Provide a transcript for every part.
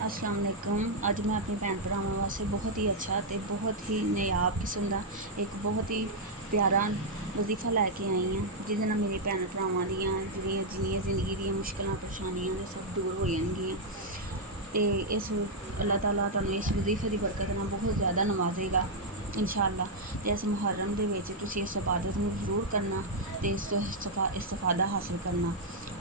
अस्सलाम वालेकुम। अज मैं अपनी भैन भरावां वास्ते बहुत ही अच्छा तो बहुत ही नायाब किस्म का एक बहुत ही प्यारा वजीफा लैके आई हाँ, जिस मेरी भैन भरावां दियां जिन्नियां जिंदगी दी मुश्किलां परेशानियां ने सब दूर हो जाएंगियां। तो इस अल्लाह ताला तुहानूं इस वजीफे की बरकत नाल बहुत ज़्यादा नवाजेगा इंशाअल्लाह। तो इस मुहर्रम दे विच तुसीं इस इबादत नूं जरूर करना तो इस्तिफादा हासिल करना।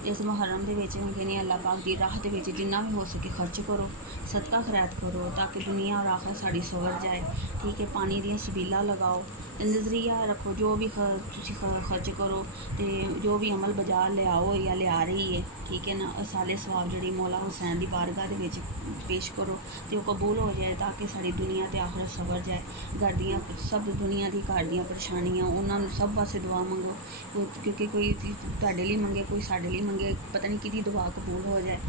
इस मुहर्रम दे विच मैं कहनी अल्लाह पाक की राह दे विच जिन्ना भी हो सके खर्च करो, सदका खैरात करो ताकि दुनिया और आखिरत साड़ी सवर जाए। ठीक है, पानी दियां सबीलां लगाओ, नज़रिया रखो जो भी तुसीं खर्च करो तो जो भी अमल बजा लियाओ या लिया रही है। ठीक है ना, साले सवाब जी मौला हुसैन की बारगाह दे विच पेश करो तो कबूल हो जाए ताकि साड़ी दुनिया ते आखिरत सवर जाए। घर दियां सब दुनिया की घर दियां परेशानियां उन्होंने सब वास्ते दुआ मंगो, क्योंकि कोई तुहाडे लई मंगे कोई साडे लई मंगे, पता नहीं किहदी दुआ कबूल हो जाए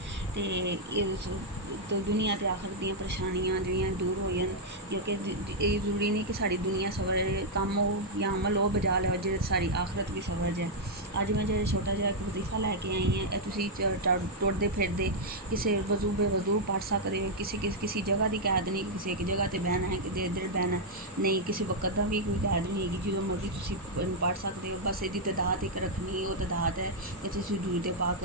तो दुनिया ते आखिरत दियां परेशानियां जिहड़ियां दूर हो जान। क्योंकि ये जरूरी नहीं कि साड़ी दुनिया सवर कम हो या अमल हो बजा लो जो साड़ी आखिरत भी सवर जाए। अज मैं जो छोटा जिहा एक वजीफा लैके आई हाँ, तुसीं टुरदे फिरदे किसी वजू बेवजू पढ़ सकते हो। किसी जगह की कैद नहीं, किसी एक जगह पर बहना है कि इधर बहना नहीं, किसी वक्त का भी कोई कैद नहीं है, जो मर्जी तुसीं पढ़ सकते हो। बस इसकी तदाद एक रखनी, वो तदाद है कि तुसीं दुरूद पाक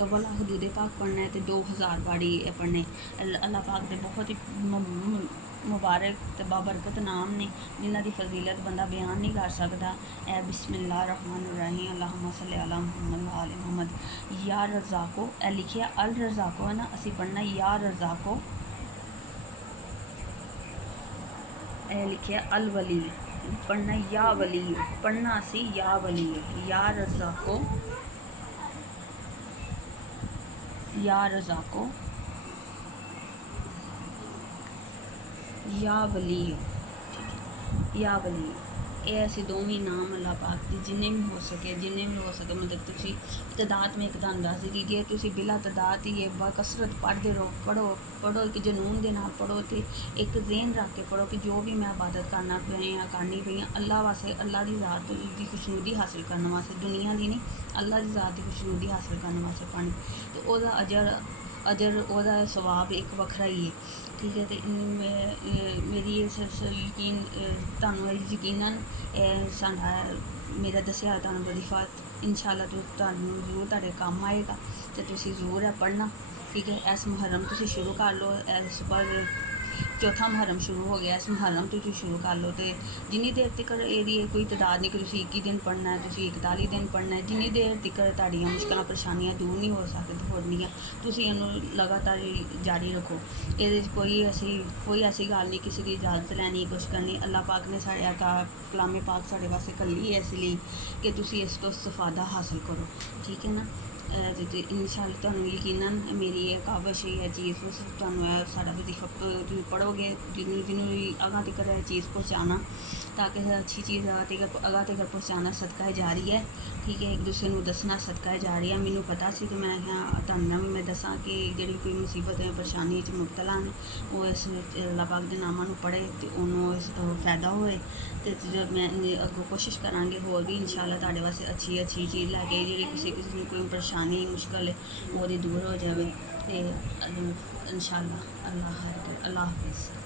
अव्वल दुरूद पाक पढ़ना है तो 2000 बारी पढ़ने। अल्लाह पाक दे बहुत ही मुबारक तो बाबरकत नाम ने जिन्हां दी फजीलत बंदा बयान नहीं कर सकता। ए बिस्मिल्लाह रहमान रहीम अल्लाहुम्मा सल्ली अला मुहम्मद व आले मुहम्मद। या रज़ाको ए लिखिया अल रज़ाको है ना, असी पढ़ना या रज़ाको, ए लिखिया अल वली पढ़ना या वली पढ़ना असी या वली या रज़ाको या रज़ाको या वली या वली। ये ऐसे दोवें नाम अल्लाह पाक के जिन्ने भी हो सके मतलब तुसी तदाद में एक तुहानूं दस दी जे तुसी बिला तदाद ही बकसरत पढ़ते रहो, पढ़ो एक जनून के नाल पढ़ो तो एक ज़हन रख के पढ़ो कि जो भी मैं इबादत करना करनी पई अल्लाह वास्ते, अल्लाह की ज़ात की खुशनुदी हासिल करने वास्ते, दुनिया की नहीं अल्लाह की ज़ात की खुशनुदी हासिल करने वास्ते पढ़नी। तो वह अजर वह सवाब एक वखरा ही है। ठीक है, तो मेरी इस यकीन तुहानूं यकीनन साडा मेरा दस्सिया तुहानूं वजीफा इंशाअल्लाह तुहानूं जरूर तुहाडे कम्म आएगा तो तुसीं जरूर है पढ़ना। ठीक है, इस मुहर्रम तुसीं शुरू कर लो, इस पर चौथा मुहर्रम शुरू हो गया, इस मुहर्रम तुसीं शुरू कर लो तो जिन्नी देर तक ये कोई तादाद नहीं कि तुसीं 21 दिन पढ़ना है, तुसीं 41 दिन पढ़ना है, जिन्नी देर तक तुहाडियां मुश्किलां परेशानियां दूर नहीं हो सकदियां तुसीं इहनूं लगातार जारी रखो। ये कोई ऐसी गल नहीं किसी की इजाज़त लैनी कुछ करनी। अल्लाह पाक ने साढ़े कलामे पाक साढ़े वास्ते कल्ली है इसलिए कि तुसीं इस तो इस्तिफादा हासिल करो। ठीक है ना, इंशाअल्लाह तुहानूं यकीनन मेरी ये काविश है चीज़ तुहानूं साडा वजीफा पढ़ोगे जिन्होंने भी अगां तक चीज़ पहुँचाना ताकि अच्छी चीज़ अगां तक पहुँचाना सदका जारी है। ठीक है, एक दूसरे को दसना सदका जारी है। मैनूं पता सी कि मैं तुहानूं भी मैं दसां कि जिहड़ी कोई मुसीबत या परेशानी च मुबतला ने वो इस अल्लाह पाक दे नामां नूं पढ़े तो उन्होंने फ़ायदा होए। तो मैं अगों कोशिश करांगे होर भी इंशाअल्लाह तुहाडे वास्ते अच्छी चीज़ लैके जिहड़ी किसी नूं कोई परेशानी मुश्किल है वो दूर हो जाए। तो इंशाअल्लाह अल्लाह हाफिज़।